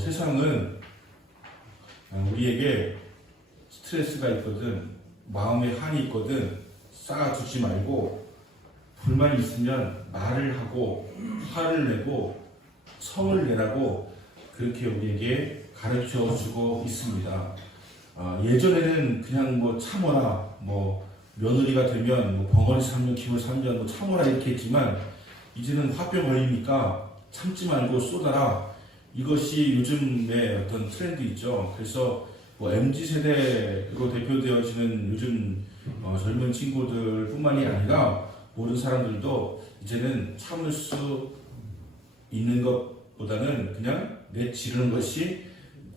세상은 우리에게 스트레스가 있거든, 마음에 한이 있거든 쌓아두지 말고, 불만이 있으면 말을 하고 화를 내고 성을 내라고 그렇게 우리에게 가르쳐 주고 있습니다. 예전에는 그냥 참어라, 며느리가 되면 벙어리 3년, 기울 3년 참어라 이렇게 했지만, 이제는 화병 걸리니까 참지 말고 쏟아라. 이것이 요즘의 어떤 트렌드 있죠. 그래서 MZ세대로 대표되어지는 요즘 젊은 친구들 뿐만이 아니라 모든 사람들도 이제는 참을 수 있는 것보다는 그냥 내지르는 것이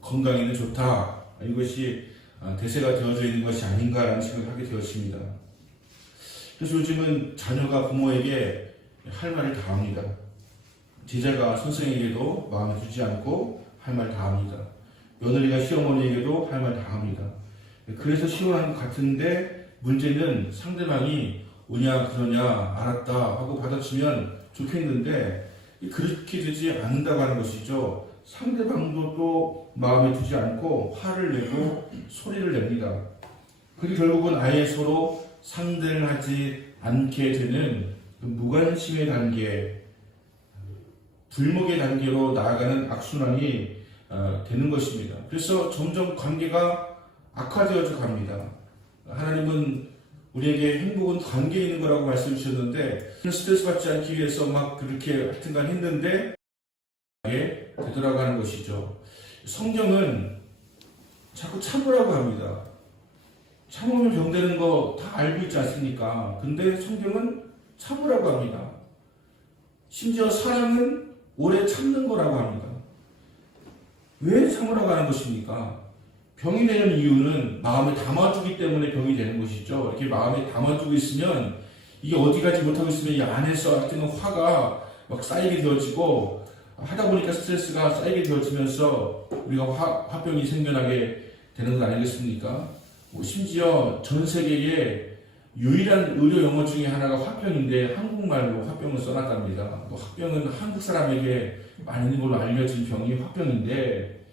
건강에는 좋다, 이것이 대세가 되어져 있는 것이 아닌가라는 생각을 하게 되었습니다. 그래서 요즘은 자녀가 부모에게 할 말을 다 합니다. 제자가 선생에게도 마음에 두지 않고 할 말 다 합니다. 며느리가 시어머니에게도 할 말 다 합니다. 그래서 시원한 것 같은데, 문제는 상대방이 오냐 그러냐 알았다 하고 받아치면 좋겠는데, 그렇게 되지 않는다고 하는 것이죠. 상대방도 또 마음에 두지 않고 화를 내고 소리를 냅니다. 그리고 결국은 아예 서로 상대를 하지 않게 되는 무관심의 단계, 불목의 단계로 나아가는 악순환이 되는 것입니다. 그래서 점점 관계가 악화되어져 갑니다. 하나님은 우리에게 행복은 관계에 있는 거라고 말씀 주셨는데, 스트레스 받지 않기 위해서 그렇게 하여튼간 했는데 되돌아가는 것이죠. 성경은 자꾸 참으라고 합니다. 참으면 병되는 거 다 알고 있지 않습니까? 근데 성경은 참으라고 합니다. 심지어 사랑은 오래 참는 거라고 합니다. 왜 참으라고 하는 것입니까? 병이 되는 이유는 마음에 담아두기 때문에 병이 되는 것이죠. 이렇게 마음에 담아두고 있으면, 이게 어디 가지 못하고 있으면 이 안에서 하여튼 화가 쌓이게 되어지고, 하다 보니까 스트레스가 쌓이게 되어지면서 우리가 화병이 생겨나게 되는 것 아니겠습니까? 심지어 전 세계에 유일한 의료 용어 중에 하나가 화병인데, 한국말로 화병을 써놨답니다. 화병은 한국 사람에게 많은 걸로 알려진 병이 화병인데,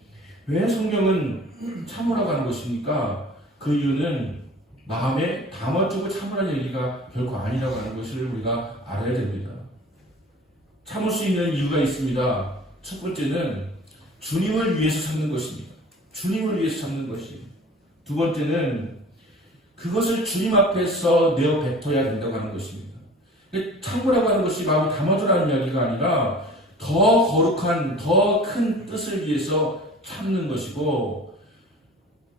왜 성경은 참으라고 하는 것입니까? 그 이유는 마음에 담아두고 참으라는 얘기가 결코 아니라고 하는 것을 우리가 알아야 됩니다. 참을 수 있는 이유가 있습니다. 첫 번째는 주님을 위해서 참는 것입니다. 주님을 위해서 참는 것입니다. 두 번째는 그것을 주님 앞에서 내어 뱉어야 된다고 하는 것입니다. 참으라고 하는 것이 마음에 담아두라는 이야기가 아니라 더 거룩한, 더 큰 뜻을 위해서 참는 것이고,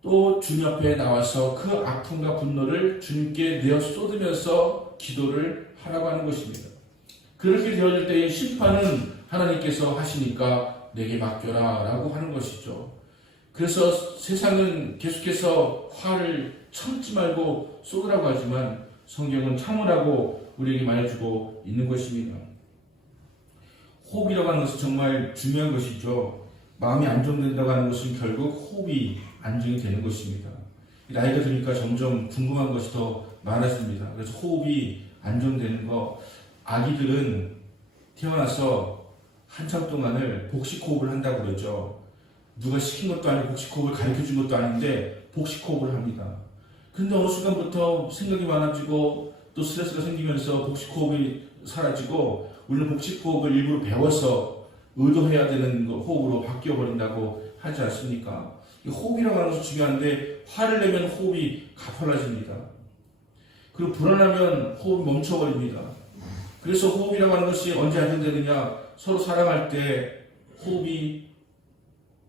또 주님 앞에 나와서 그 아픔과 분노를 주님께 내어 쏟으면서 기도를 하라고 하는 것입니다. 그렇게 되어질 때의 심판은 하나님께서 하시니까 내게 맡겨라 라고 하는 것이죠. 그래서 세상은 계속해서 화를 참지 말고 쏟으라고 하지만, 성경은 참으라고 우리에게 말해주고 있는 것입니다. 호흡이라고 하는 것은 정말 중요한 것이죠. 마음이 안정된다고 하는 것은 결국 호흡이 안정이 되는 것입니다. 나이가 드니까 점점 궁금한 것이 더 많아집니다. 그래서 호흡이 안정되는 것, 아기들은 태어나서 한참 동안을 복식호흡을 한다고 그러죠. 누가 시킨 것도 아니고 복식호흡을 가르쳐 준 것도 아닌데 복식호흡을 합니다. 근데 어느 순간부터 생각이 많아지고 또 스트레스가 생기면서 복식호흡이 사라지고, 우리는 복식호흡을 일부러 배워서 의도해야 되는 호흡으로 바뀌어버린다고 하지 않습니까? 호흡이라고 하는 것이 중요한데, 화를 내면 호흡이 가팔라집니다. 그리고 불안하면 호흡이 멈춰버립니다. 그래서 호흡이라고 하는 것이 언제 안정되느냐? 서로 사랑할 때 호흡이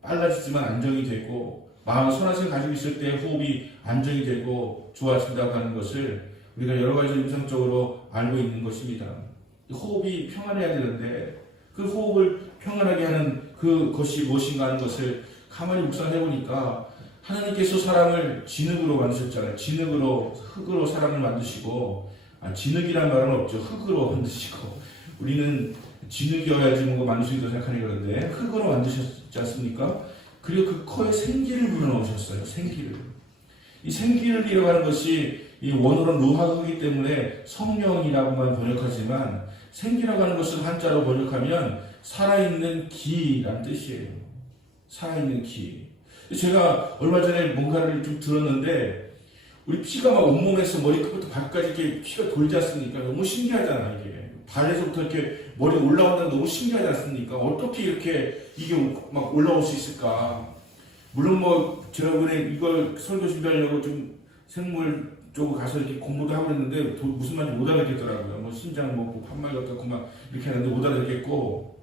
빨라지지만 안정이 되고, 마음의 선한 가지고 있을 때 호흡이 안정이 되고 좋아진다고 하는 것을 우리가 여러 가지 임상적으로 알고 있는 것입니다. 호흡이 평안해야 되는데, 그 호흡을 평안하게 하는 그것이 무엇인가 하는 것을 가만히 묵상해 보니까, 하나님께서 사람을 진흙으로 만드셨잖아요. 진흙으로, 흙으로 사람을 만드시고, 진흙이란 말은 없죠. 흙으로 만드시고, 우리는 진흙이어야지 뭔가 만드시기도 생각하니 그런데 흙으로 만드셨지 않습니까? 그리고 그 코에 생기를 불어넣으셨어요. 생기를. 이 생기를 하는 것이 이 원어로는 루하이기 때문에 성령이라고만 번역하지만, 생기라고 하는 것을 한자로 번역하면 살아있는 기라는 뜻이에요. 살아있는 기. 제가 얼마 전에 뭔가를 좀 들었는데 우리 피가 막 온몸에서 머리끝부터 발까지 이렇게 피가 돌지 않습니까? 너무 신기하잖아 이게. 발에서부터 이렇게 머리 올라온다는 게 너무 신기하지 않습니까? 어떻게 이렇게 이게 막 올라올 수 있을까? 물론 뭐 제가 이번에 이걸 설교 준비하려고 좀 생물 쪽으로 가서 이렇게 공부도 하고 있는데 무슨 말인지 못 알아듣겠더라고요. 뭐 심장 뭐 판말 같고 막 이렇게 하는데 못 알아듣겠고.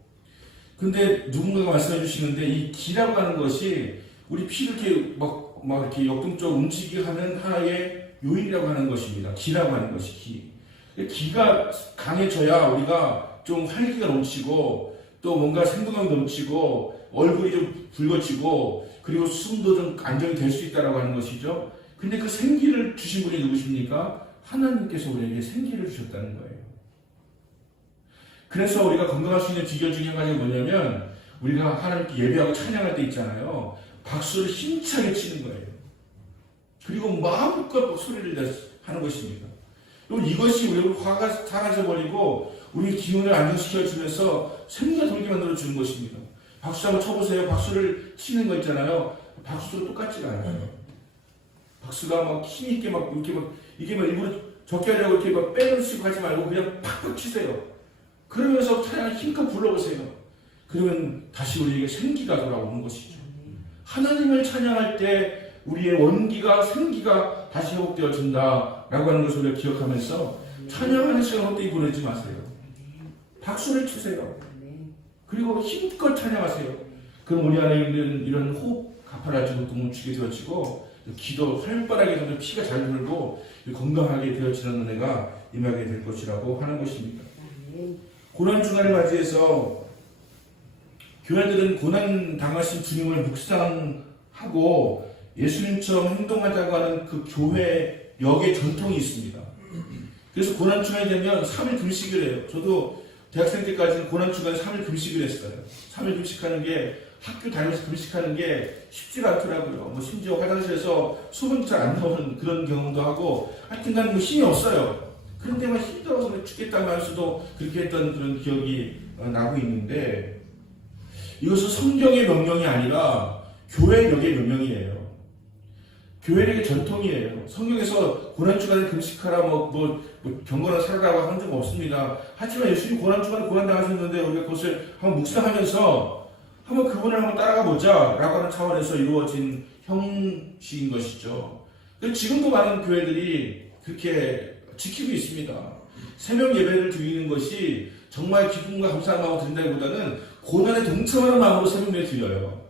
근데 누군가가 말씀해 주시는데 이 기라고 하는 것이 우리 피를 이렇게 막 이렇게 역동적으로 움직이게 하는 하나의 요인이라고 하는 것입니다. 기라고 하는 것이 기. 기가 강해져야 우리가 좀 활기가 넘치고 또 뭔가 생동감이 넘치고 얼굴이 좀 붉어지고 그리고 숨도 좀 안정이 될 수 있다라고 하는 것이죠. 근데 그 생기를 주신 분이 누구십니까? 하나님께서 우리에게 생기를 주셨다는 거예요. 그래서 우리가 건강할 수 있는 비결 중에 한 가지가 뭐냐면 우리가 하나님께 예배하고 찬양할 때 있잖아요. 박수를 힘차게 치는 거예요. 그리고 마음껏 소리를 하는 것입니다. 그리고 이것이 우리 화가 사라져버리고 우리 기운을 안정시켜주면서 생기가 돌게 만들어주는 것입니다. 박수 한번 쳐보세요. 박수를 치는 거 있잖아요. 박수도 똑같지가 않아요. 박수가 막 힘있게 막 이렇게 막 이게 막 일부러 적게 하려고 이렇게 막 빼놓으시고 하지 말고 그냥 팍팍 치세요. 그러면서 찬양을 힘껏 불러보세요. 그러면 다시 우리에게 생기가 돌아오는 것이죠. 하나님을 찬양할 때 우리의 원기가 생기가 다시 회복되어진다라고 하는 것을 우리가 기억하면서 찬양하는 시간 헛되이 보내지 마세요. 박수를 치세요. 그리고 힘껏 찬양하세요. 그럼 우리 안에 있는 이런 호흡 가파라지고 멈추게 되어지고 기도 활발하게 되면 피가 잘 돌고 건강하게 되어지는 은혜가 임하게 될 것이라고 하는 것입니다. 고난 주간을 맞이해서 교회들은 고난 당하신 주님을 묵상하고 예수님처럼 행동하자고 하는 그 교회 역의 전통이 있습니다. 그래서 고난 주간이 되면 3일 금식을 해요. 저도 대학생 때까지는 고난 주간에 3일 금식을 했어요. 3일 금식하는 게 학교 다니면서 금식하는 게 쉽지가 않더라고요. 뭐 심지어 화장실에서 소변 잘 안 나오는 그런 경험도 하고 하여튼간 뭐 힘이 없어요. 그런데 막 힘들어서 죽겠다고 하면서도 그렇게 했던 그런 기억이 나고 있는데 이것은 성경의 명령이 아니라 교회력의 명령이에요. 교회력의 전통이에요. 성경에서 고난주간에 금식하라 뭐 경건한 살아라고 한 적 없습니다. 하지만 예수님 고난주간에 고난당하셨는데 우리가 그것을 한번 묵상하면서 한번 그분을 한번 따라가 보자 라고 하는 차원에서 이루어진 형식인 것이죠. 지금도 많은 교회들이 그렇게 지키고 있습니다. 새벽 예배를 드리는 것이 정말 기쁨과 감사한 마음으로 드린다기보다는 고난에 동참하는 마음으로 새벽 예배 드려요.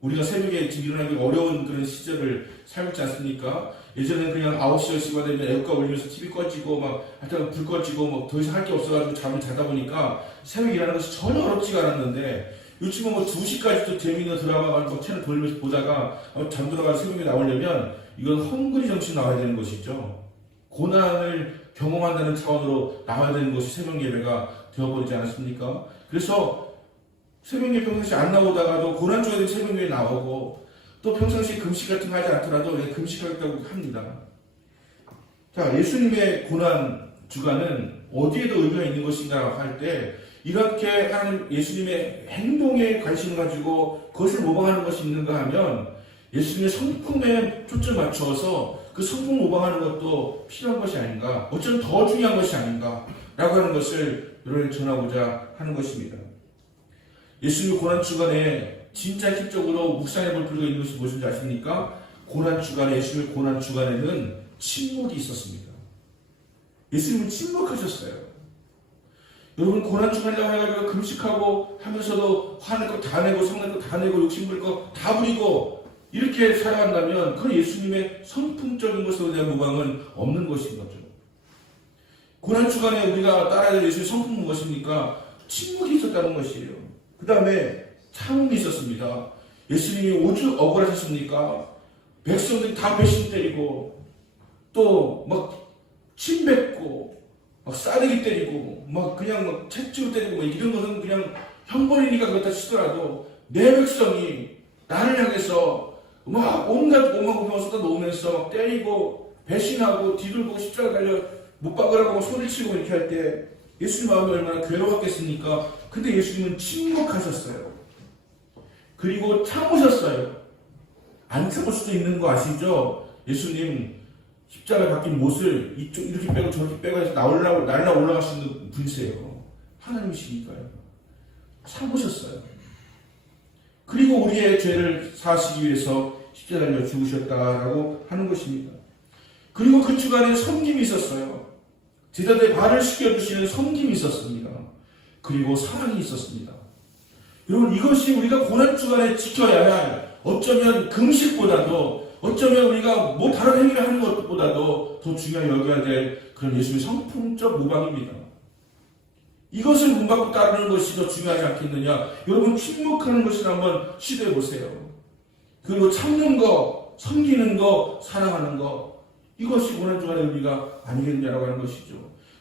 우리가 새벽에 지금 일어나기 어려운 그런 시절을 살고 있지 않습니까? 예전에는 그냥 9시, 10시가 되면 에어컨 올리면서 TV 꺼지고 하여튼 불 꺼지고 더 이상 할 게 없어가지고 잠을 자다 보니까 새벽 일하는 것이 전혀 어렵지가 않았는데 요즘은 2시까지도 재미있는 드라마가 채널 돌리면서 보다가 잠들어가서 새벽에 나오려면 이건 헝그리 정신 나와야 되는 것이죠. 고난을 경험한다는 차원으로 나와야 되는 것이 새벽 예배가 되어버리지 않았습니까? 그래서 새벽 예배 평상시 안 나오다가도 고난주에 새벽 예배 나오고 또 평상시 금식 같은 거 하지 않더라도 금식하겠다고 합니다. 자, 예수님의 고난 주간은 어디에도 의미가 있는 것인가 할 때 이렇게 하는 예수님의 행동에 관심을 가지고 그것을 모방하는 것이 있는가 하면 예수님의 성품에 초점을 맞추어서 그 성품을 모방하는 것도 필요한 것이 아닌가, 어쩌면 더 중요한 것이 아닌가 라고 하는 것을 여러분에게 전하고자 하는 것입니다. 예수님의 고난주간에 진짜 핵심적으로 묵상해 볼 필요가 있는 것이 무엇인지 아십니까? 예수님의 고난주간에는 침묵이 있었습니다. 예수님은 침묵하셨어요. 여러분 고난주간이라고 해가지고 금식하고 하면서도 화낼 거 다 내고 성낼 거 다 내고 욕심부릴 거 다 부리고 이렇게 살아간다면 그건 예수님의 성품적인 것에 대한 모방은 없는 것인 거죠. 고난주간에 우리가 따라야 될 예수님의 성품은 무엇입니까? 침묵이 있었다는 것이에요. 그 다음에 참음이 있었습니다. 예수님이 오죽 억울하셨습니까? 백성들이 다 배신 때리고 또 침 뱉고 싸대기 때리고 그냥 채찍으로 때리고 이런 것은 그냥 형벌이니까 그렇다 치더라도 내 백성이 나를 향해서 온갖 오만 고병을 쏟아 놓으면서 때리고 배신하고 뒤돌고 십자가 달려 못 박으라고 소리치고 이렇게 할 때 예수님 마음이 얼마나 괴로웠겠습니까? 근데 예수님은 침묵하셨어요. 그리고 참으셨어요. 안 참을 수도 있는 거 아시죠? 예수님 십자가에 박힌 못을 이쪽 이렇게 빼고 저렇게 빼고 해서 날라 올라가시는 분이세요. 하나님이시니까요. 참으셨어요. 그리고 우리의 죄를 사하시기 위해서 십자가에 달려 죽으셨다라고 하는 것입니다. 그리고 그 주간에 섬김이 있었어요. 제자들의 발을 씻겨주시는 섬김이 있었습니다. 그리고 사랑이 있었습니다. 여러분, 이것이 우리가 고난주간에 지켜야 할, 어쩌면 금식보다도, 어쩌면 우리가 뭐 다른 행위를 하는 것보다도 더 중요하게 여겨야 될 그런 예수님의 성품적 모방입니다. 이것을 문받고 따르는 것이 더 중요하지 않겠느냐. 여러분, 침묵하는 것을 한번 시도해 보세요. 그리고 참는 거, 섬기는 거, 사랑하는 거, 이것이 고난주간의 의미가 아니겠냐라고 하는 것이죠.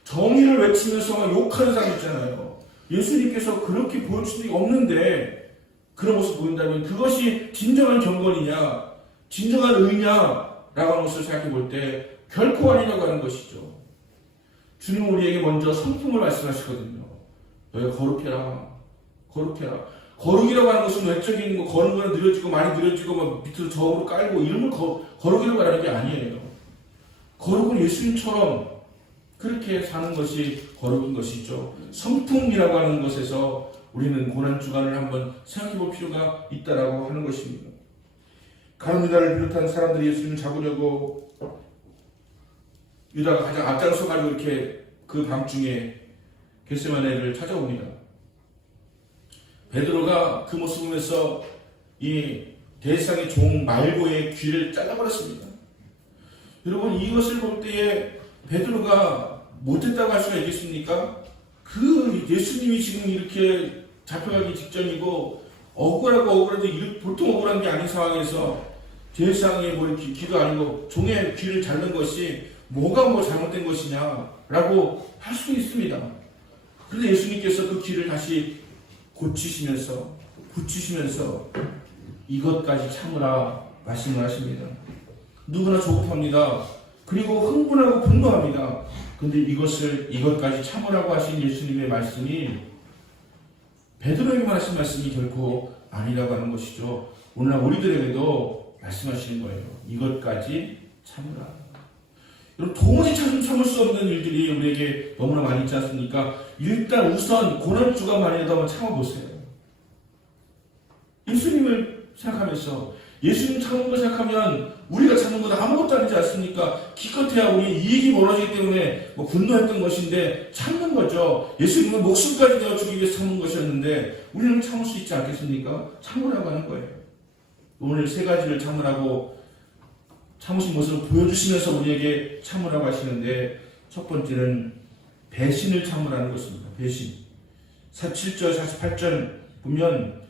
정의를 외치면서 막 욕하는 사람 있잖아요. 예수님께서 그렇게 보여주신 적이 없는데 그런 모습을 보인다면 그것이 진정한 경건이냐, 진정한 의냐라고 하는 것을 생각해 볼 때 결코 아니라고 하는 것이죠. 주님은 우리에게 먼저 성품을 말씀하시거든요. 너희가 거룩해라. 거룩해라. 거룩이라고 하는 것은 외적인 거, 거룩은 거는 느려지고 많이 느려지고 막 밑으로 저으로 깔고 이런 걸 거룩이라고 말하는 게 아니에요. 거룩은 예수님처럼 그렇게 사는 것이 거룩인 것이죠. 성품이라고 하는 것에서 우리는 고난주간을 한번 생각해 볼 필요가 있다라고 하는 것입니다. 가룟 유다를 비롯한 사람들이 예수님을 잡으려고 유다가 가장 앞장서 가지고 이렇게 그 밤중에 겟세마네를 찾아옵니다. 베드로가 그 모습을 보면서 이 대상의 종 말고의 귀를 잘라버렸습니다. 여러분, 이것을 볼 때에 베드로가 못했다고 할 수가 있겠습니까? 그 예수님이 지금 이렇게 잡혀가기 직전이고 억울하도 보통 억울한 게 아닌 상황에서 대상의 뭐 이렇게 귀도 아니고 종의 귀를 자른 것이 뭐가 뭐 잘못된 것이냐라고 할 수 있습니다. 그런데 예수님께서 그 귀를 다시 고치시면서 붙이시면서 이것까지 참으라 말씀을 하십니다. 누구나 조급합니다. 그리고 흥분하고 분노합니다. 근데 이것까지 참으라고 하신 예수님의 말씀이 베드로에게만 하신 말씀이 결코 아니라고 하는 것이죠. 오늘날 우리들에게도 말씀하시는 거예요. 이것까지 참으라. 여러분, 도무지 참을 수 없는 일들이 우리에게 너무나 많이 있지 않습니까? 일단 우선 고난주간만이라도 한번 참아보세요. 예수님을 생각하면서 예수님 참는 걸 생각하면 우리가 참는 건 아무것도 아니지 않습니까? 기껏해야 우리 이익이 멀어지기 때문에 뭐 분노했던 것인데 참는 거죠. 예수님은 목숨까지 내어주기 위해서 참는 것이었는데 우리는 참을 수 있지 않겠습니까? 참으라고 하는 거예요. 오늘 세 가지를 참으라고 참으신 모습을 보여주시면서 우리에게 참으라고 하시는데 첫 번째는 배신을 참으라는 것입니다. 배신. 47절 48절 보면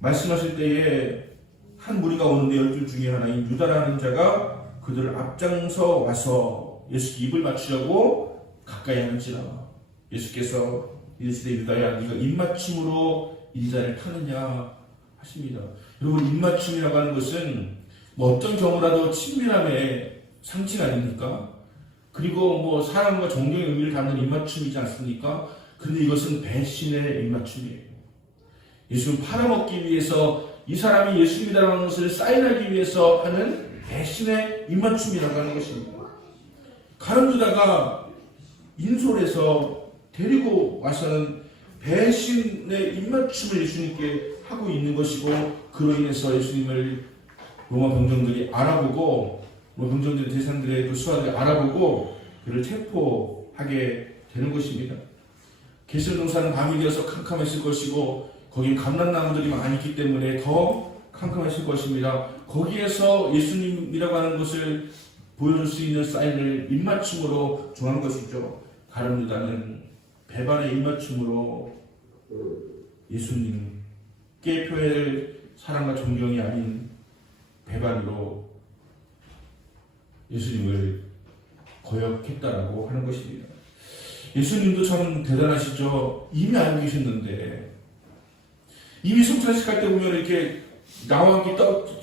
말씀하실 때에 한 무리가 오는데 12 중에 하나인 유다라는 자가 그들을 앞장서 와서 예수께 입을 맞추려고 가까이 하는지라. 예수께서 이르시되 유다야 네가 입맞춤으로 인자를 타느냐 하십니다. 여러분, 입맞춤이라고 하는 것은 뭐 어떤 경우라도 친밀함의 상징 아닙니까? 그리고 뭐 사랑과 존경의 의미를 담는 입맞춤이지 않습니까? 근데 이것은 배신의 입맞춤이에요. 예수를 팔아먹기 위해서 이 사람이 예수님이라는 것을 사인하기 위해서 하는 배신의 입맞춤이라고 하는 것입니다. 가룟 유다가 인솔에서 데리고 와서는 배신의 입맞춤을 예수님께 하고 있는 것이고, 그로 인해서 예수님을 로마 병정들이 알아보고, 병정들의 대상들의 그 수하들이 알아보고 그를 체포하게 되는 것입니다. 게스른 농사는 밤이 되어서 캄캄했을 것이고 거기에 감람나무들이 많이 있기 때문에 더 캄캄했을 것입니다. 거기에서 예수님이라고 하는 것을 보여줄 수 있는 사인을 입맞춤으로 정한 것이죠. 가룟 유다는 배반의 입맞춤으로 예수님께 표현할 사랑과 존경이 아닌 배반으로 예수님을 거역했다라고 하는 것입니다. 예수님도 참 대단하시죠. 이미 알고 계셨는데, 이미 성찬식 할 때 보면 이렇게 나와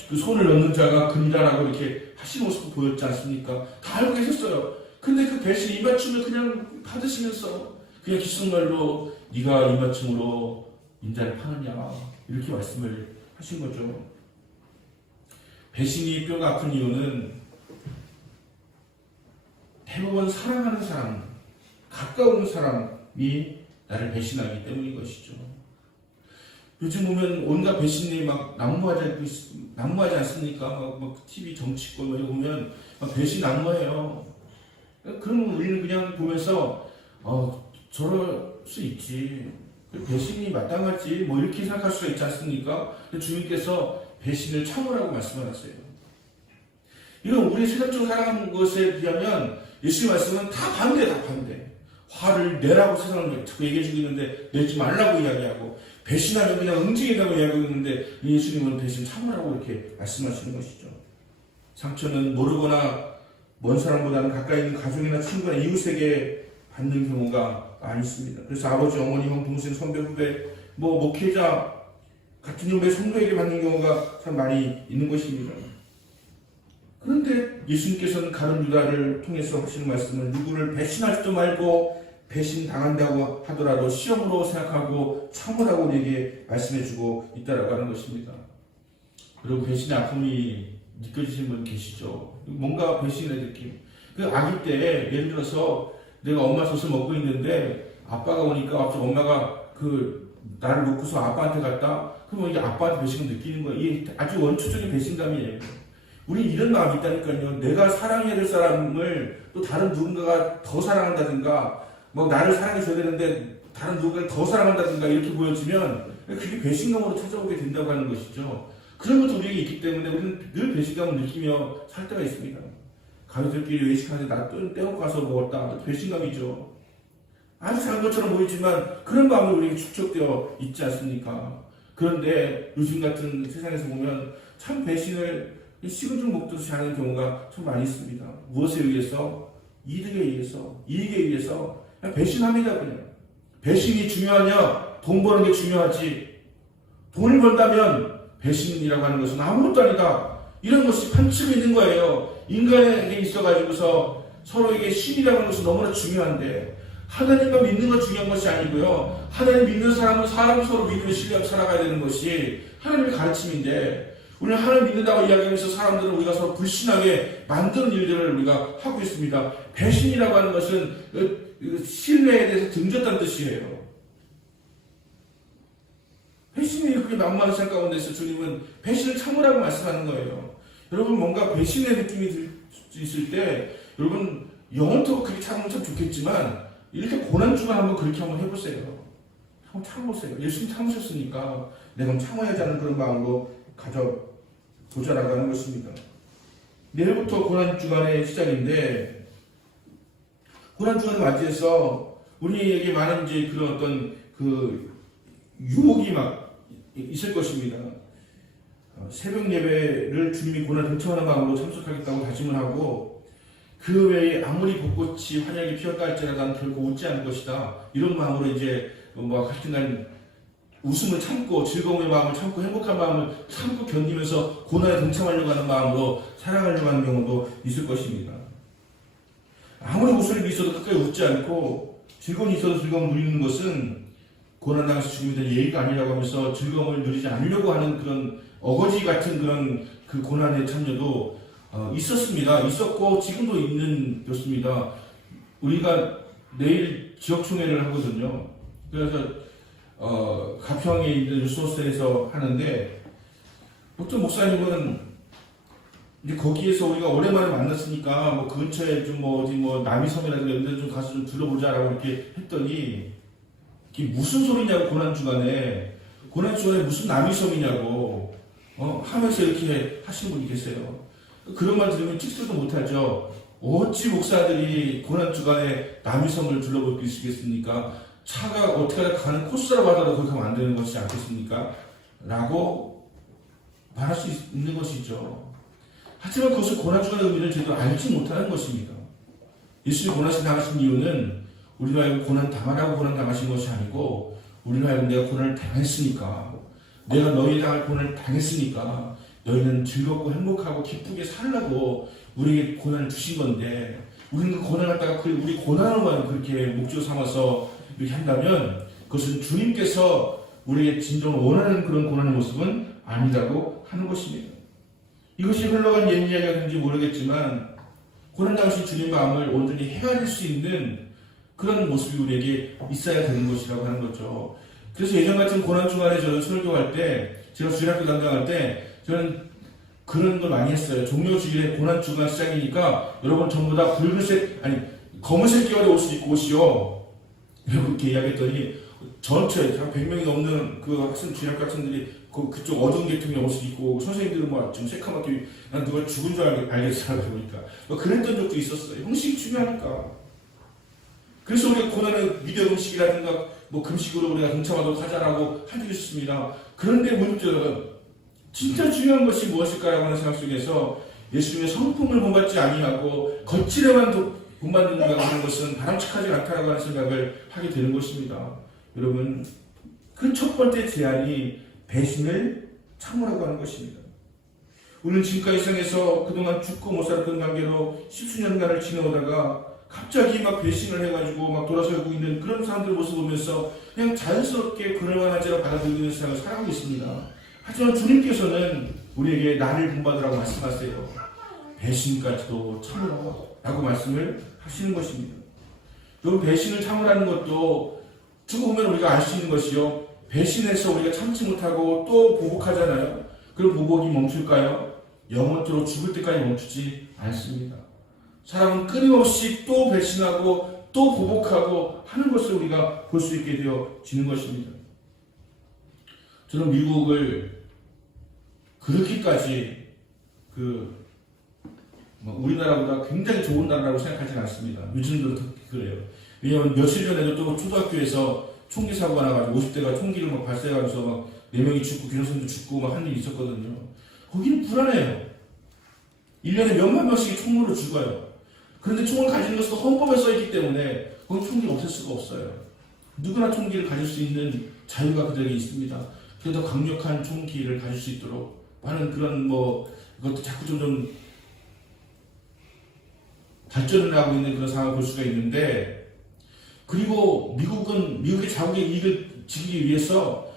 그 손을 넣는 자가 그니다라고 이렇게 하신 모습을 보였지 않습니까? 다 알고 계셨어요. 근데 그 배신 입맞춤을 그냥 받으시면서 그냥 기승말로 네가 입맞춤으로 인자를 파느냐 이렇게 말씀을 하신 거죠. 배신이 뼈가 아픈 이유는 대부분 사랑하는 사람, 가까운 사람이 나를 배신하기 때문인 것이죠. 요즘 보면 온갖 배신이 막 난무하지 않습니까? 막 TV 정치권 이거 보면 막 배신 난무해요. 그러면 우리는 그냥 보면서 저럴 수 있지. 배신이 마땅하지. 뭐 이렇게 생각할 수가 있지 않습니까? 주님께서 배신을 참으라고 말씀하셨어요. 이건 우리 세상적으로 살아가는 것에 비하면 예수의 말씀은 다 반대. 화를 내라고 세상을 자꾸 얘기해주고 있는데 내지 말라고 이야기하고, 배신하면 그냥 응징이라고 이야기하고 있는데 예수님은 배신 참으라고 이렇게 말씀하시는 것이죠. 상처는 모르거나 먼 사람보다는 가까이 있는 가족이나 친구나 이웃에게 받는 경우가 많이 있습니다. 그래서 아버지, 어머니, 형, 동생, 선배, 후배, 목회자, 같은 연배 성도에게 받는 경우가 참 많이 있는 것입니다. 그런데 예수님께서는 가룟 유다를 통해서 하시는 말씀은 누구를 배신하지도 말고 배신당한다고 하더라도 시험으로 생각하고 참으라고 우리에게 말씀해주고 있다라고 하는 것입니다. 그리고 배신의 아픔이 느껴지시는 분 계시죠? 뭔가 배신의 느낌. 그 아기 때 예를 들어서 내가 엄마 젖을 먹고 있는데 아빠가 오니까 갑자기 엄마가 나를 놓고서 아빠한테 갔다? 그러면 이게 아빠한테 배신을 느끼는 거예요. 이게 아주 원초적인 배신감이에요. 우리 이런 마음이 있다니까요. 내가 사랑해야 될 사람을 또 다른 누군가가 더 사랑한다든가, 나를 사랑해줘야 되는데 다른 누군가를 더 사랑한다든가 이렇게 보여지면 그게 배신감으로 찾아오게 된다고 하는 것이죠. 그런 것도 우리에게 있기 때문에 우리는 늘 배신감을 느끼며 살 때가 있습니다. 가족들끼리 외식하는데 나 떼어놓고 가서 먹었다. 배신감이죠. 아주 작은 것처럼 보이지만 그런 마음이 우리에게 축적되어 있지 않습니까? 그런데 요즘 같은 세상에서 보면 참 배신을 식은 죽 먹듯이 하는 경우가 참 많이 있습니다. 무엇에 의해서? 이득에 의해서, 이익에 의해서 그냥 배신합니다. 그냥 배신이 중요하냐? 돈 버는 게 중요하지. 돈을 번다면 배신이라고 하는 것은 아무것도 아니다. 이런 것이 판치고 있는 거예요. 인간에게 있어가지고서 서로에게 신이라는 것은 너무나 중요한데, 하나님만 믿는 건 중요한 것이 아니고요. 하나님 믿는 사람은 사람 서로 믿으며 신뢰하고 살아가야 되는 것이 하나님의 가르침인데, 우리는 하나님 믿는다고 이야기하면서 사람들은 우리가 서로 불신하게 만드는 일들을 우리가 하고 있습니다. 배신이라고 하는 것은 신뢰에 대해서 등졌다는 뜻이에요. 배신이 그렇게 만만한 생각 가운데서 주님은 배신을 참으라고 말씀하는 거예요. 여러분, 뭔가 배신의 느낌이 있을 때 여러분 영혼적으로 그렇게 참으면 참 좋겠지만 이렇게 고난 중에 한번 그렇게 한번 해보세요. 한번 참으세요. 예수님 참으셨으니까 내가 참아야지 하는 그런 마음으로 가져보자라고 하는 것입니다. 내일부터 고난 주간의 시작인데, 고난 주간을 맞이해서 우리에게 많은 이제 그런 어떤 유혹이 막 있을 것입니다. 새벽 예배를 주님이 고난을 동참하는 마음으로 참석하겠다고 다짐을 하고, 그 외에 아무리 벚꽃이 환하게 피었다 할지라도 난 결코 웃지 않을 것이다. 이런 마음으로 이제 하여튼간 웃음을 참고 즐거움의 마음을 참고 행복한 마음을 참고 견디면서 고난에 동참하려고 하는 마음으로 살아가려고 하는 경우도 있을 것입니다. 아무리 웃음이 있어도 끝까지 웃지 않고 즐거움이 있어도 즐거움을 누리는 것은 고난당해서 죽음에 대한 예의가 아니라고 하면서 즐거움을 누리지 않으려고 하는 그런 어거지 같은 그런 그 고난의 참여도 있었습니다. 있었고 지금도 있는 것입니다. 우리가 내일 지역총회를 하거든요. 그래서 가평에 있는 유소스에서 하는데, 어떤 목사님은 이제 거기에서 우리가 오랜만에 만났으니까 그 근처에 좀 어디 남이섬이라든가 이런 데 좀 가서 좀 둘러보자라고 이렇게 했더니, 이게 무슨 소리냐고, 고난 주간에 무슨 남이섬이냐고 하면서 이렇게 하시는 분이 계세요. 그런 말 들으면 찍지도 못하죠. 어찌 목사들이 고난 주간에 남이섬을 둘러볼 수 있겠습니까? 차가 어떻게 가는 코스라고 하더라도 그렇게 하면 안 되는 것이지 않겠습니까? 라고 말할 수 있는 것이죠. 하지만 그것을 고난주간의 의미를 제대로 알지 못하는 것입니다. 예수님이 고난을 당하신 이유는 우리가 알고 고난 당하라고 고난 당하신 것이 아니고, 우리가 알고 내가 고난을 당했으니까, 내가 너희에 당할 고난을 당했으니까 너희는 즐겁고 행복하고 기쁘게 살라고 우리에게 고난을 주신 건데, 우리는 그 고난을 갖다가 우리 고난을만 그렇게 목적으로 삼아서 이렇게 한다면 그것은 주님께서 우리에게 진정으로 원하는 그런 고난의 모습은 아니라고 하는 것입니다. 이것이 흘러간 옛 이야기였는지 모르겠지만 고난 당시 주님 마음을 온전히 헤아릴 수 있는 그런 모습이 우리에게 있어야 되는 것이라고 하는 거죠. 그래서 예전 같은 고난 중간에 저는 설교할 때, 제가 주일학교 담당할 때 저는 그런 걸 많이 했어요. 종료주일에 고난 주간 시작이니까 여러분 전부 다 붉은색, 아니 검은색 계열의 옷을 입고 오시오. 이렇게 이야기했더니 전체 한 100명이 넘는 그 학생, 주일학교 학생들이 그쪽 어두운 계통의 옷을 입고 선생님들은 막 지금 새카맣게 난 누가 죽은 줄 알겠어요. 그러니까 그랬던 적도 있었어요. 형식이 중요하니까. 그래서 우리가 고난의 미대 음식이라든가 뭐 금식으로 우리가 동참하도록 하자라고 하기로 했습니다. 그런데 문제는 진짜 중요한 것이 무엇일까라고 하는 생각 속에서 예수님의 성품을 본받지 아니하고 겉질에만 본받는다고 하는 것은 바람직하지 않다라고 하는 생각을 하게 되는 것입니다. 여러분, 그 첫 번째 제안이 배신을 참으라고 하는 것입니다. 우리는 지금까지 세상에서 그동안 죽고 못 살았던 관계로 십수년간을 지내오다가 갑자기 막 배신을 해가지고 막 돌아서고 있는 그런 사람들 모습 보면서 그냥 자연스럽게 그럴만하지라 받아들이고 있는 세상을 살아가고 있습니다. 하지만 주님께서는 우리에게 나를 본받으라고 말씀하세요. 배신까지도 참으라고 말씀을 하시는 것입니다. 여러분, 배신을 참으라는 것도 두고 보면 우리가 알 수 있는 것이요. 배신해서 우리가 참지 못하고 또 보복하잖아요. 그럼 보복이 멈출까요? 영원토록 죽을 때까지 멈추지 않습니다. 사람은 끊임없이 또 배신하고 또 보복하고 하는 것을 우리가 볼 수 있게 되어지는 것입니다. 저는 미국을 그렇게까지 우리나라보다 굉장히 좋은 나라라고 생각하지는 않습니다. 요즘도 그래요. 왜냐하면 며칠 전에도 또 초등학교에서 총기 사고가 나가지고 50대가 총기를 막 발사해가면서 막 4명이 죽고 교장선생도 죽고 막 한 일이 있었거든요. 거기는 불안해요. 1년에 몇만 명씩이 총으로 죽어요. 그런데 총을 가지는 것도 헌법에 써있기 때문에 거기 총기를 없앨 수가 없어요. 누구나 총기를 가질 수 있는 자유가 그들에게 있습니다. 그래서 더 강력한 총기를 가질 수 있도록 하는 그런 이것도 자꾸 좀 발전을 하고 있는 그런 상황을 볼 수가 있는데, 그리고 미국의 자국의 이익을 지키기 위해서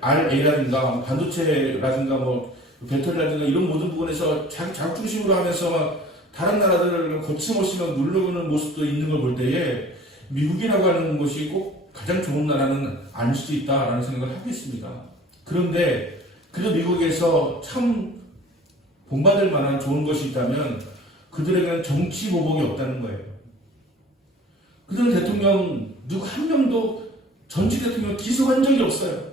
RA라든가 반도체라든가 배터리라든가 이런 모든 부분에서 자국 중심으로 하면서 막 다른 나라들을 거침없이 막 누르는 모습도 있는 걸 볼 때에 미국이라고 하는 것이 꼭 가장 좋은 나라는 아닐 수도 있다라는 생각을 하고 있습니다. 그런데 그래도 미국에서 참 본받을 만한 좋은 것이 있다면 그들에게는 정치 보복이 없다는 거예요. 그들은 대통령 누구 한 명도 전직 대통령 기소한 적이 없어요.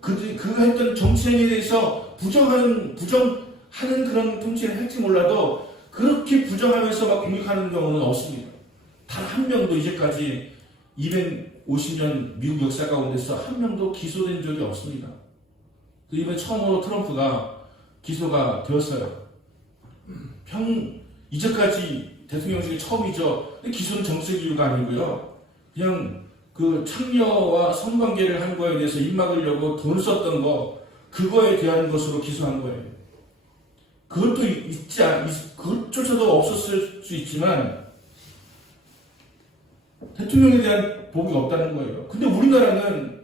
그가 했던 정치 행위에 대해서 부정하는 그런 통치를 할지 몰라도 그렇게 부정하면서 막 공격하는 경우는 없습니다. 단 한 명도 이제까지 250년 미국 역사 가운데서 한 명도 기소된 적이 없습니다. 이번에 처음으로 트럼프가 기소가 되었어요. 이제까지 대통령 중에 처음이죠. 기소는 정치적 이유가 아니고요. 그냥 그 창녀와 성관계를 한 거에 대해서 입 막으려고 돈을 썼던 거, 그거에 대한 것으로 기소한 거예요. 그것조차도 없었을 수 있지만 대통령에 대한 보복이 없다는 거예요. 근데 우리나라는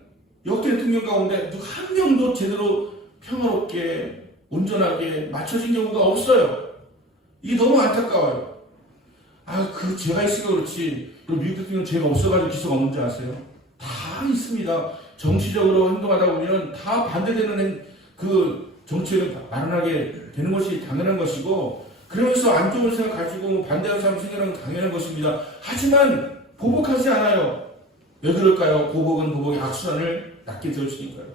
역대 대통령 가운데 누구 한 명도 제대로 평화롭게 온전하게 맞춰진 경우가 없어요. 이게 너무 안타까워요. 죄가 있으니까 그렇지. 미국 대통령 죄가 없어가지고 기소가 없는지 아세요? 다 있습니다. 정치적으로 행동하다 보면 다 반대되는 그 정치를 마련하게 되는 것이 당연한 것이고, 그러면서 안 좋은 생각 가지고 반대하는 사람 생각하는 건 당연한 것입니다. 하지만 보복하지 않아요. 왜 그럴까요? 보복의 악순환을 낳게 되어주니까요.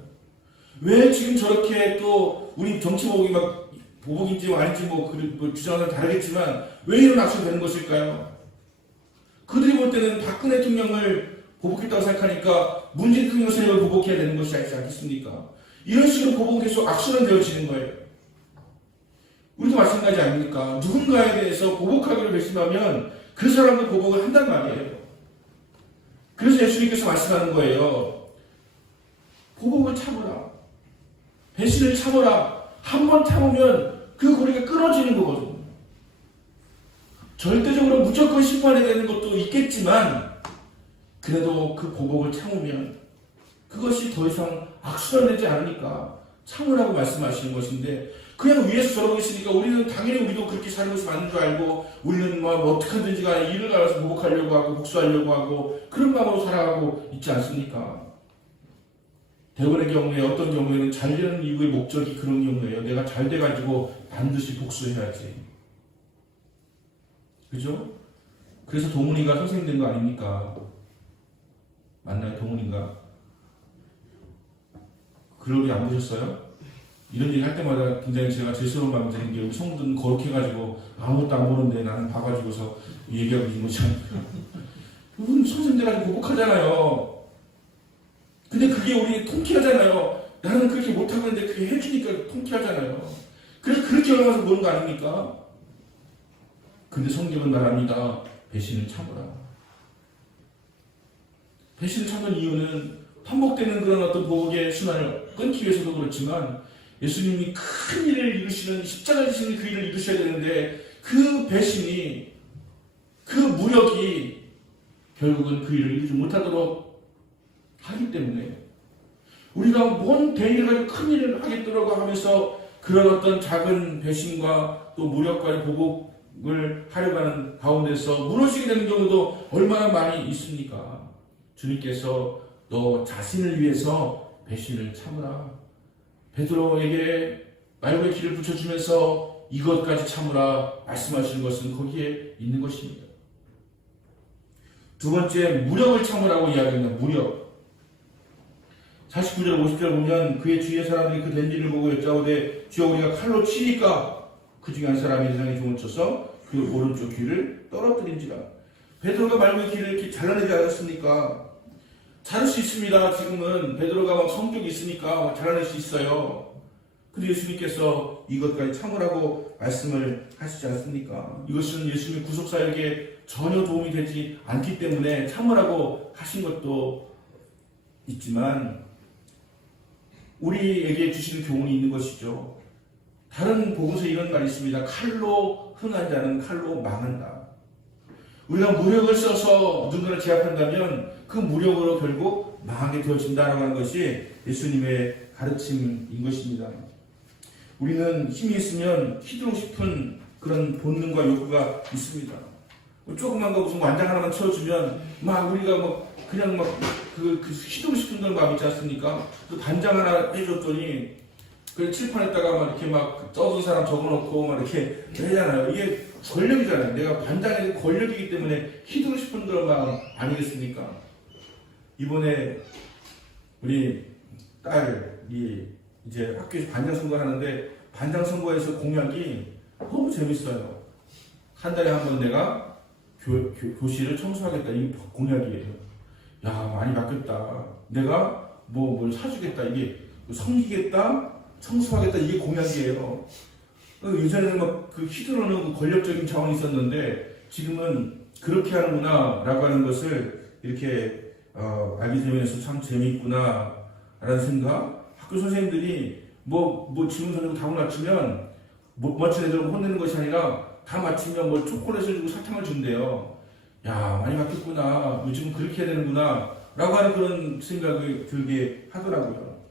왜 지금 저렇게 또 우리 정치 보복이 막 보복인지 아닌지 주장은 다르겠지만 왜 이런 악순환이 되는 것일까요? 그들이 볼 때는 박근혜 대통령을 보복했다고 생각하니까 문재인 대통령 세력을 보복해야 되는 것이 아니지 않겠습니까? 이런 식으로 보복이 계속 악순환 되어지는 거예요. 우리도 마찬가지 아닙니까? 누군가에 대해서 보복하기로 결심하면 그 사람도 보복을 한단 말이에요. 그래서 예수님께서 말씀하는 거예요. 보복을 참으라. 배신을 참으라. 한 번 참으면 그 고리가 끊어지는 거거든요. 절대적으로 무조건 심판이 되는 것도 있겠지만 그래도 그 보복을 참으면 그것이 더 이상 악순환되지 않으니까 참으라고 말씀하시는 것인데, 그냥 위에서 저러고 있으니까 우리는 당연히 우리도 그렇게 사는 것이 맞는 줄 알고, 우리는 뭐 어떻게든지 간에 일을 갈아서 보복하려고 하고 복수하려고 하고 그런 마음으로 살아가고 있지 않습니까? 대부분의 경우에, 어떤 경우에는 잘 되는 이유의 목적이 그런 경우예요. 내가 잘 돼가지고 반드시 복수해야지. 그죠? 그래서 동훈이가 선생님 된 거 아닙니까? 맞나요? 동훈이가? 그러게 안 보셨어요? 이런 얘기 할 때마다 굉장히 제가 죄스러운 마음이 드는 게, 우리 성도들은 거룩해가지고 아무것도 안 보는데 나는 봐가지고서 얘기하고 있는 거지 않을까. 선생님 돼가지고 보복하잖아요. 근데 그게 우리 통쾌하잖아요. 나는 그렇게 못하고 있는데 그게 해주니까 통쾌하잖아요. 그래서 그렇게 올라가서 보는 거 아닙니까? 근데 성경은 말합니다. 배신을 참으라. 배신을 참는 이유는 반복되는 그런 어떤 보복의 순환을 끊기 위해서도 그렇지만, 예수님이 큰 일을 이루시는, 십자가를 지시는 그 일을 이루셔야 되는데, 그 배신이, 그 무력이 결국은 그 일을 이루지 못하도록 하기 때문에, 우리가 뭔 대의를 가지고 큰 일을 하겠더라고 하면서 그런 어떤 작은 배신과 또 무력과의 보복을 하려고 하는 가운데서 무너지게 되는 경우도 얼마나 많이 있습니까? 주님께서 너 자신을 위해서 배신을 참으라. 베드로에게 말고의 길을 붙여주면서 이것까지 참으라 말씀하시는 것은 거기에 있는 것입니다. 두 번째, 무력을 참으라고 이야기합니다. 무력. 49절 50절 보면, 그의 주위의 사람들이 그 된 일을 보고 여짜오되 주여 우리가 칼로 치니까 그 중에 한 사람이 세상에 종을 쳐서 그 오른쪽 귀를 떨어뜨린지라. 베드로가 말고의 길을 이렇게 잘라내지 않았습니까? 자를 수 있습니다. 지금은 베드로가 막 성격이 있으니까 잘라낼 수 있어요. 근데 예수님께서 이것까지 참으라고 말씀을 하시지 않습니까? 이것은 예수님의 구속사역에 전혀 도움이 되지 않기 때문에 참으라고 하신 것도 있지만, 우리에게 주시는 교훈이 있는 것이죠. 다른 복음서에 이런 말이 있습니다. 칼로 흥한 자는 칼로 망한다. 우리가 무력을 써서 누군가를 제압한다면 그 무력으로 결국 망하게 되어진다라고 하는 것이 예수님의 가르침인 것입니다. 우리는 힘이 있으면 휘두르고 싶은 그런 본능과 욕구가 있습니다. 조그만 거 무슨 완장 하나만 채워주면 막 우리가 막 그냥 막 그 휘두르고 싶은 그런 마음 있지 않습니까? 그 반장 하나 해줬더니 그 칠판에다가 막 이렇게 막 써준 사람 적어놓고 막 이렇게 하잖아요. 이게 권력이잖아요. 내가 반장의 권력이기 때문에 휘두르고 싶은 그런 마음 아니겠습니까? 이번에 우리 딸이 이제 학교에서 반장 선거를 하는데, 반장 선거에서 공약이 너무 재밌어요. 한 달에 한 번 내가 교실을 청소하겠다. 이게 공약이에요. 야, 많이 바뀌었다. 내가 뭘 사주겠다. 이게 섬기겠다, 청소하겠다. 이게 공약이에요. 예전에는 막 그 휘두르는 그 권력적인 자원이 있었는데, 지금은 그렇게 하는구나 라고 하는 것을 이렇게 알게 되면서 참 재미있구나 라는 생각. 학교 선생님들이 질문 던지고 답을 맞추면 못 맞춘 애들 혼내는 것이 아니라 다 맞추면 초콜릿을 주고 사탕을 준대요. 야, 많이 바뀌었구나. 요즘은 그렇게 해야 되는구나 라고 하는 그런 생각을 들게 하더라고요.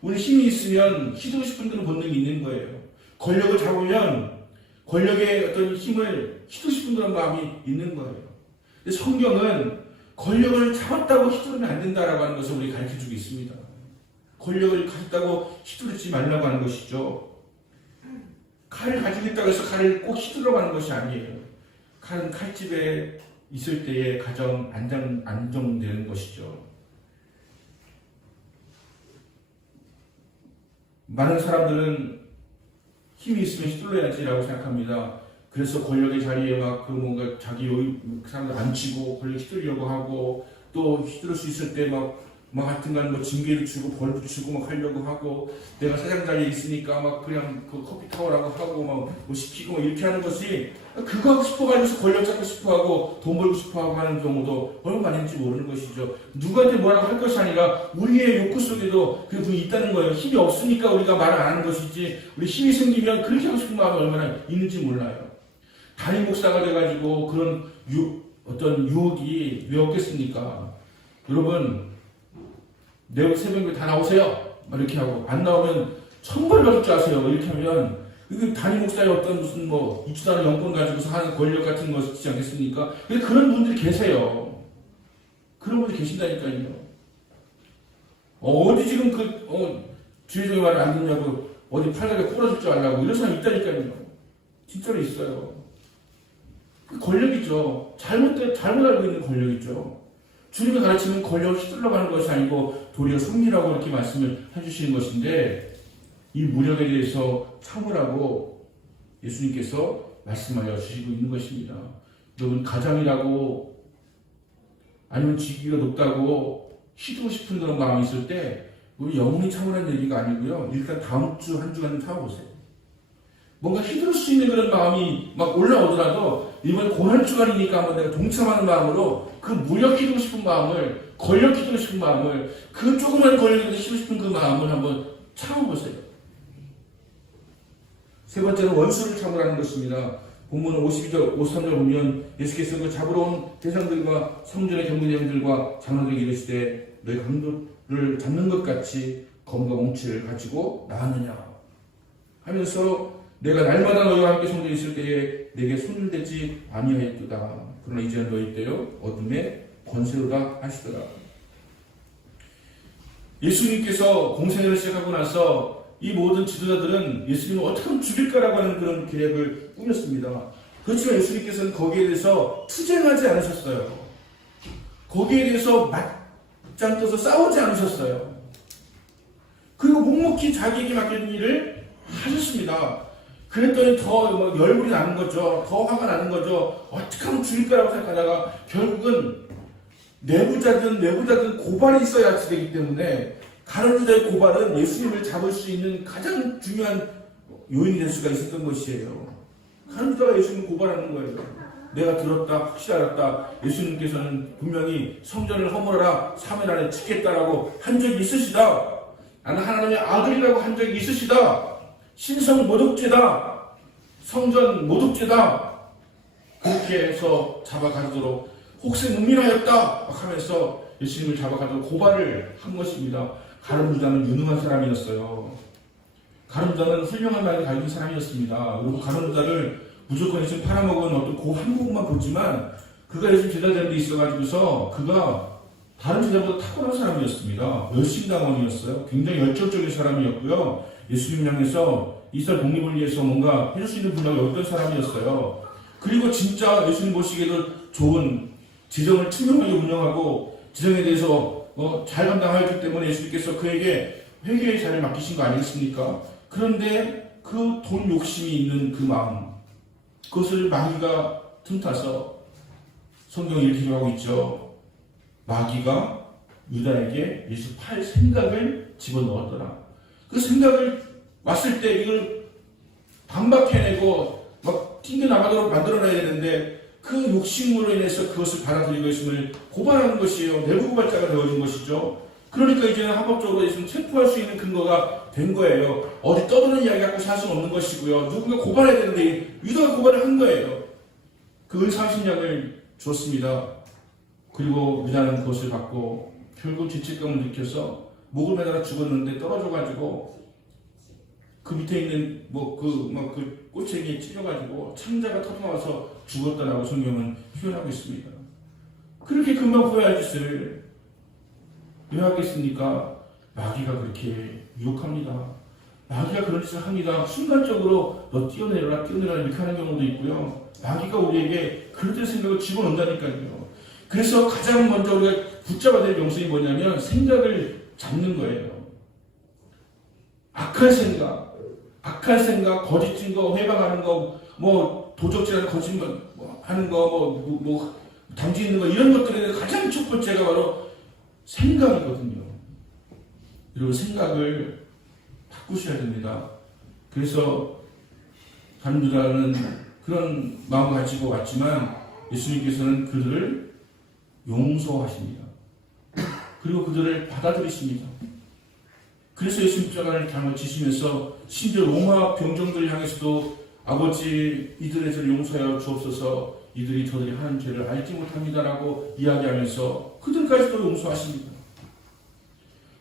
우리 힘이 있으면 휘두르고 싶은 그런 본능이 있는 거예요. 권력을 잡으면 권력의 어떤 힘을 휘두르고 싶은 그런 마음이 있는 거예요. 근데 성경은 권력을 잡았다고 휘두르면 안 된다라고 하는 것을 우리 가르쳐주고 있습니다. 권력을 가졌다고 휘두르지 말라고 하는 것이죠. 칼을 가지고 있다고 해서 칼을 꼭 휘두르라고 하는 것이 아니에요. 칼은 칼집에 있을 때에 가장 안정되는 것이죠. 많은 사람들은 힘이 있으면 휘둘러야지라고 생각합니다. 그래서 권력의 자리에 막 뭔가 자기 사람들 앉히고 권력 휘두르려고 하고, 또 휘두를 수 있을 때 막 하여튼간 징계를 주고 벌 붙이고 막 하려고 하고, 내가 사장 자리에 있으니까 막 그냥 그 커피 타오라고 하고 뭐 시키고 이렇게 하는 것이, 그거 하고 싶어가지고 권력 잡고 싶어하고 돈 벌고 싶어하고 하는 경우도 얼마나 많은지 모르는 것이죠. 누구한테 뭐라고 할 것이 아니라 우리의 욕구 속에도 그 부분이 있다는 거예요. 힘이 없으니까 우리가 말을 안 하는 것이지, 우리 힘이 생기면 그렇게 하고 싶은 마음이 얼마나 있는지 몰라요. 담임 목사가 돼가지고 그런 어떤 유혹이 왜 없겠습니까? 여러분, 내일 새벽에 다 나오세요. 이렇게 하고 안 나오면 천벌 받을 줄 아세요. 이렇게 하면 이게 담임 목사의 어떤 무슨 뭐 있지도 않은 영권 가지고서 하는 권력 같은 거 있지 않겠습니까? 근데 그런 분들이 계세요. 그런 분들이 계신다니까요. 어디 지금 주의종의 말을 안 듣냐고 어디 팔다리에 부러질 줄 알라고 이런 사람이 있다니까요. 진짜로 있어요. 그 권력이죠. 잘못 알고 있는 권력이죠. 주님이 가르치는 권력을 휘둘러 가는 것이 아니고 도리어 승리라고 이렇게 말씀을 해주시는 것인데 이 무력에 대해서 참으라고 예수님께서 말씀하여 주시고 있는 것입니다. 여러분 가장이라고 아니면 직위가 높다고 휘두고 싶은 그런 마음이 있을 때 우리 영혼이 참으라는 얘기가 아니고요. 일단 다음 주 한 주간 참아보세요. 뭔가 휘두를 수 있는 그런 마음이 막 올라오더라도 이번 고난주간이니까 한번 내가 동참하는 마음으로 그 무력 휘두고 싶은 마음을 권력 휘두고 싶은 마음을 그 조그만 권력을 휘두고 싶은 그 마음을 한번 참아보세요. 세 번째는 원수를 참으라는 것입니다. 본문 52절, 53절 보면 예수께서 그 잡으러 온 대상들과 성전의 경비대원들과 장로들에게 이르시되 너희 강도를 잡는 것 같이 검과 몽치를 가지고 나왔느냐 하면서 내가 날마다 너희와 함께 성전에 있을 때에 내게 손을 대지 아니하였도다. 그러나 이제는 너희 때요 어둠의 권세로다 하시더라. 예수님께서 공생애를 시작하고 나서 이 모든 지도자들은 예수님을 어떻게 하면 죽일까라고 하는 그런 계략을 꾸몄습니다. 그렇지만 예수님께서는 거기에 대해서 투쟁하지 않으셨어요. 거기에 대해서 맞짱 떠서 싸우지 않으셨어요. 그리고 묵묵히 자기에게 맡겨진 일을 하셨습니다. 그랬더니 더 열불이 나는 거죠. 더 화가 나는 거죠. 어떻게 하면 죽일까라고 생각하다가 결국은 내부자든 고발이 있어야 되기 때문에 가룟유다의 고발은 예수님을 잡을 수 있는 가장 중요한 요인이 될 수가 있었던 것이에요. 가룟유다가 예수님을 고발하는 거예요. 내가 들었다, 확실히 알았다. 예수님께서는 분명히 성전을 허물어라 3일 안에 짓겠다라고 한 적이 있으시다. 나는 하나님의 아들이라고 한 적이 있으시다. 신성 모독죄다. 성전 모독죄다. 그렇게 해서 잡아가도록 혹세무민하였다 하면서 예수님을 잡아가도록 고발을 한 것입니다. 가룟유다는 유능한 사람이었어요. 가룟유다는 훌륭한 말을 가진 사람이었습니다. 그리고 가룟유다를 무조건 예수님 팔아먹은 어떤 그 한 부분만 보지만 그가 예수님 제자되는 데 있어가지고서 그가 다른 제자보다 탁월한 사람이었습니다. 열심당원이었어요. 굉장히 열정적인 사람이었고요. 예수님 향해서 이스라엘 독립을 위해서 뭔가 해줄 수 있는 분량이 없던 사람이었어요. 그리고 진짜 예수님 보시기에도 좋은 지정을 투명하게 운영하고 지정에 대해서 잘 감당하였기 때문에 예수님께서 그에게 회개의 자리를 맡기신 거 아니겠습니까? 그런데 그 돈 욕심이 있는 그 마음, 그것을 마귀가 틈타서 성경에 이렇게 기록하고 있죠. 마귀가 유다에게 예수 팔 생각을 집어넣었더라. 그 생각을 왔을 때 이걸 반박해내고 막 튕겨나가도록 만들어놔야 되는데 그 욕심으로 인해서 그것을 받아들이고 있음을 고발하는 것이에요. 내부 고발자가 되어진 것이죠. 그러니까 이제는 합법적으로 예수님 체포할 수 있는 근거가 된 거예요. 어디 떠드는 이야기 갖고 살 수는 없는 것이고요. 누군가 고발해야 되는데 유다가 고발을 한 거예요. 그 은사신약을 줬습니다. 그리고 유다는 그것을 받고 결국 죄책감을 느껴서 목을 매달아 죽었는데 떨어져가지고 그 밑에 있는 그 꼬챙이에 찔려가지고 창자가 터져나와서 죽었다라고 성경은 표현하고 있습니다. 그렇게 금방 후회할 짓을 왜 하겠습니까? 마귀가 그렇게 유혹합니다. 마귀가 그런 짓을 합니다. 순간적으로 너 뛰어내려라 이렇게 하는 경우도 있고요. 마귀가 우리에게 그런 생각을 집어넣는다니까요. 그래서 가장 먼저 우리가 붙잡아야 될 용성이 뭐냐면 생각을 잡는 거예요. 악한 생각, 거짓 증거, 회방하는 거, 도적질하는 거짓말 하는 거, 담지 있는 거, 이런 것들에 가장 첫 번째가 바로 생각이거든요. 그리고 생각을 바꾸셔야 됩니다. 그래서 가룟유다는 그런 마음을 가지고 왔지만 예수님께서는 그들을 용서하십니다. 그리고 그들을 받아들이십니다. 그래서 예수님 십자가를 장을 지시면서 심지어 로마 병정들을 향해서도 아버지 이들의 죄를 용서하여 주옵소서 이들이 저들이 하는 죄를 알지 못합니다라고 이야기하면서 그들까지도 용서하십니다.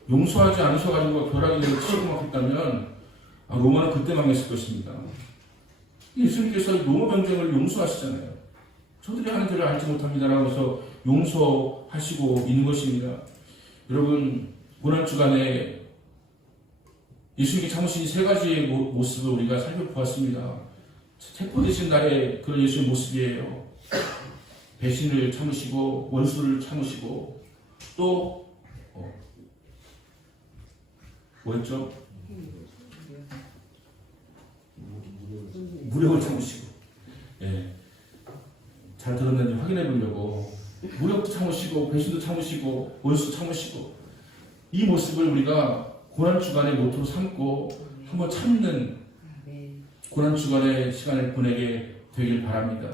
용서하지 않으셔가지고 벼락이 치고 막했다면 로마는 그때 망했을 것입니다. 예수님께서 로마 병정을 용서하시잖아요. 저들이 하는 죄를 알지 못합니다라고 해서 용서하시고 있는 것입니다. 여러분, 고난주간에 예수님이 참으신 세 가지의 모습을 우리가 살펴보았습니다. 체포되신 날의 그런 예수의 모습이에요. 배신을 참으시고 원수를 참으시고 또 뭐였죠? 무력을 참으시고, 예, 잘 들었는지 확인해 보려고 무력도 참으시고 배신도 참으시고 원수도 참으시고, 이 모습을 우리가 고난주간의 모토로 삼고 한번 참는 고난주간의 시간을 보내게 되길 바랍니다.